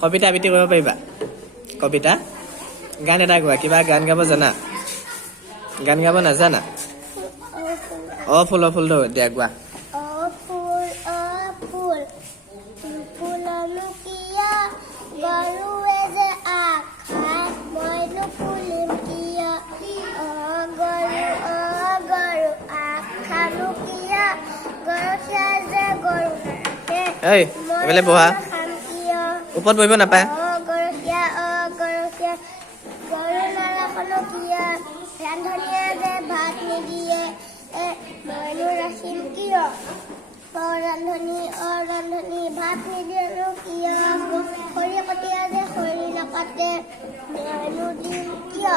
কবিতা আবৃত্তি কৰিব পাৰিবা কবিতা গান এটা গোৱা কিবা গান গাব জানা গান গাব নাজানা অ ফুল দিয়া গোৱা এই এফালে বহা ওপৰত বহিব নাপায় ৰান্ধনী ভাত নিদিয়েনো কিয় খৰি কটীয়া যে খৰি নাকাটে মইনো দিম কিয়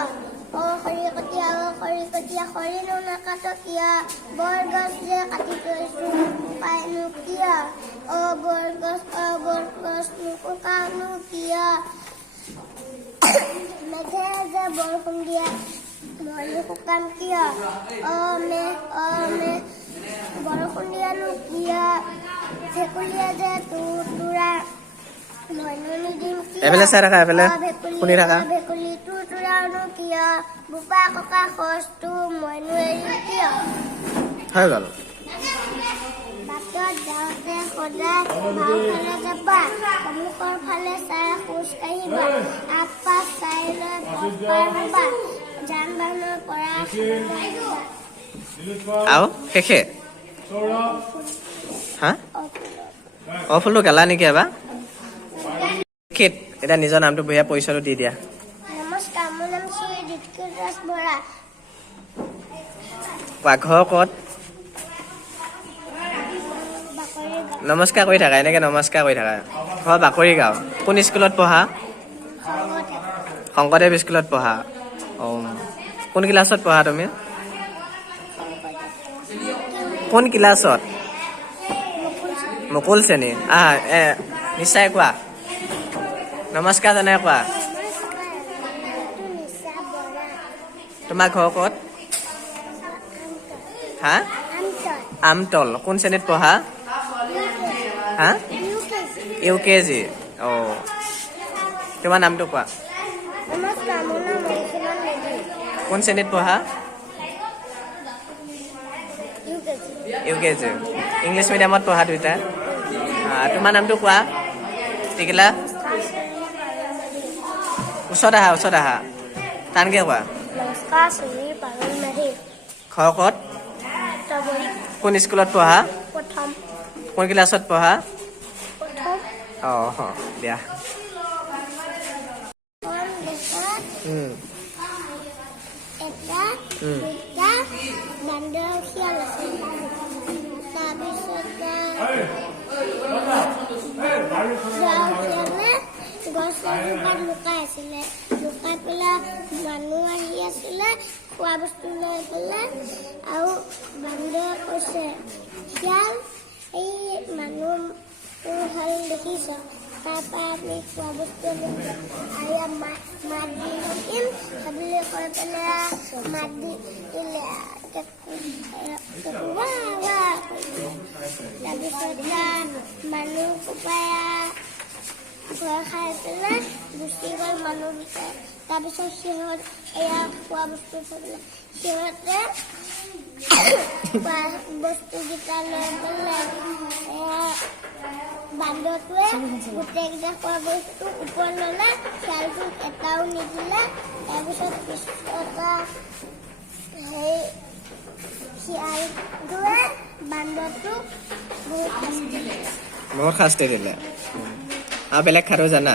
খৰি কটীয়া খৰিনো নাকাট কিয় বৰগছ যে কাটি থৈছো পাইনো কিয় বৰগছ নুশুকানো কিয় মেঘে যে বৰষুণ দিয়ে মইনো শুকাম কিয় মেঘ বৰষুণ দিয়ানো কিয় ভেকুলীয়া যে তুৰা মইনো নিদিম এফালে চাই থাকা এফালে শুনি থাকা ভেকুলী তুৰানো কিয় বোপা ককা খৰচটো মইনো এৰিম কিয় হৈ গ'ল বাটত যাওঁতে সদায় বাওঁফালে যাবা সন্মুখৰ ফালে চাই খোজ কাঢ়িবা আগ পাছ চাই লৈ পথ পাৰ হ'বা যান বাহনৰ পৰা আৰু শেষে হা অ ফুলটো গালা নেকি এবাৰ এতিয়া নিজৰ নামটো বঢ়িয়া পৰিচয়টো দি দিয়া নমস্কাৰ মোৰ নাম শ্ৰী দীপকিত ৰাজ বৰা কোৱা ঘৰ ক'ত নমস্কাৰ কৰি থাকা এনেকে নমস্কাৰ কৰি থাকা ঘৰ বাকৰি গাঁও কোন স্কুলত পঢ়া শংকৰদেৱ স্কুলত পঢ়া কোন ক্লাছত পঢ়া তুমি কোন ক্লাছত মুকুল শ্ৰেণী নিশ্চয় কোৱা নমস্কাৰ জনাই কোৱা তোমাৰ ঘৰ ক'ত হা আমতল কোন শ্ৰেণীত পঢ়া হা UKG তোমাৰ নামটো কোৱা কোন শ্ৰেণীত পঢ়া UKG ইংলিছ মিডিয়ামত পঢ়া দুইটা তোমাৰ নামটো কোৱা টিকিলা ওচৰত আহা টানকে কোৱা ঘৰ ক'ত কোন স্কুলত পঢ়া কোন ক্লাছত পঢ়া দিয়া লুকাই আছিলে লুকাই পেলাই মানুহ আহি আছিলে খোৱা বস্তু লৈ পেলাই আৰু বান্দৰে কৈছে শিয়াল এই মানুহ ভাল দেখিছ তাৰপৰা আমি খোৱা বস্তু আৰু মাত দি থাকিম বুলি কৈ পেলাই মাত দি দিলে তাৰপিছত মানুহ সোপাই ভয় খাই পেলাই গুচি গ'ল মানুহ বিচাৰে তাৰপিছত সিহঁত এয়া খোৱা বস্তু থ'লে সিহঁতে বস্তুকেইটা লৈ পেলাই বান্দৰটোৱে গোটেইকেইটা খোৱা বস্তু ওপৰত ল'লে শিয়ালটোক এটাও নিদিলে তাৰপিছত সেই শিয়ালটোৱে বান্দৰটোক বহুত শাস্তি দিলে আৰু বেলেগ খাদ্য জানা